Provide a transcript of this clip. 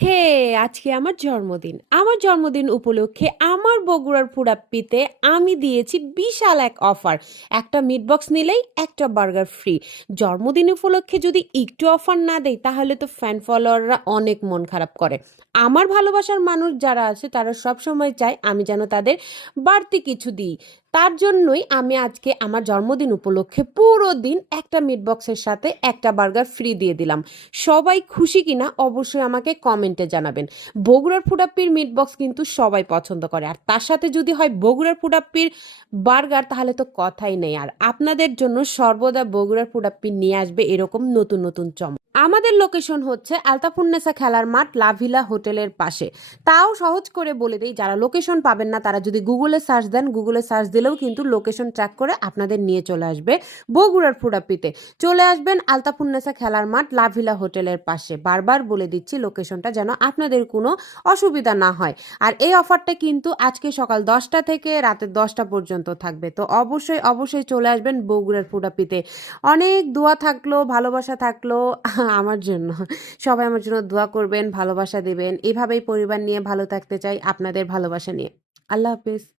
হে, আজকে আমার জন্মদিন। আমার জন্মদিন উপলক্ষে আমার বগুড়ার ফুডাপ্পিতে আমি দিয়েছি বিশাল এক অফার। একটা মিট বক্স নিলেই একটা বার্গার ফ্রি। জন্মদিন উপলক্ষে যদি একটু অফার না দেই তাহলে তো ফ্যান ফলোয়াররা অনেক মন খারাপ করে। আমার ভালোবাসার মানুষ যারা আছে তারা সব সময় চায় আমি যেন তাদের বাড়তি কিছু দিই। তার জন্যই আমি আজকে আমার জন্মদিন উপলক্ষে পুরো দিন একটা মিট বক্সের সাথে একটা বার্গার ফ্রি দিয়ে দিলাম। সবাই খুশি কিনা অবশ্যই আমাকে কমেন্টে জানাবেন। বগুড়ার ফুডাপ্পির মিট বক্স কিন্তু সবাই পছন্দ করে, আর তার সাথে যদি হয় বগুড়ার ফুডাপ্পির বার্গার তাহলে তো কথাই নেই। আর আপনাদের জন্য সর্বদা বগুড়ার ফুডাপ্পি নিয়ে আসবে এরকম নতুন নতুন চমক। আমাদের লোকেশন হচ্ছে আলতাফুন্নেসা খেলার মাঠ লাভিলা হোটেলের পাশে। তাও সহজ করে বলে দিই, যারা লোকেশন পাবেন না তারা যদি গুগলে সার্চ দেন, গুগলে সার্চ দিলেও কিন্তু লোকেশন ট্র্যাক করে আপনাদের নিয়ে চলে আসবে বগুড়ার ফুডাপ্পিতে। চলে আসবেন আলতাফুন্নেসা খেলার মাঠ লাভিলা হোটেলের পাশে। বারবার বলে দিচ্ছি লোকেশনটা যেন আপনাদের কোনো অসুবিধা না হয়। আর এই অফারটা কিন্তু আজকে সকাল 10টা থেকে রাতের 10টা পর্যন্ত থাকবে, তো অবশ্যই অবশ্যই চলে আসবেন বগুড়ার ফুডাপ্পিতে। অনেক দোয়া থাকলো, ভালোবাসা থাকলো আমার জন্য। সবাই আমার জন্য দোয়া করবেন, ভালোবাসা দেবেন। এভাবেই পরিবার নিয়ে ভালো থাকতে চাই, আপনাদের ভালোবাসা নিয়ে। আল্লাহ হাফেজ।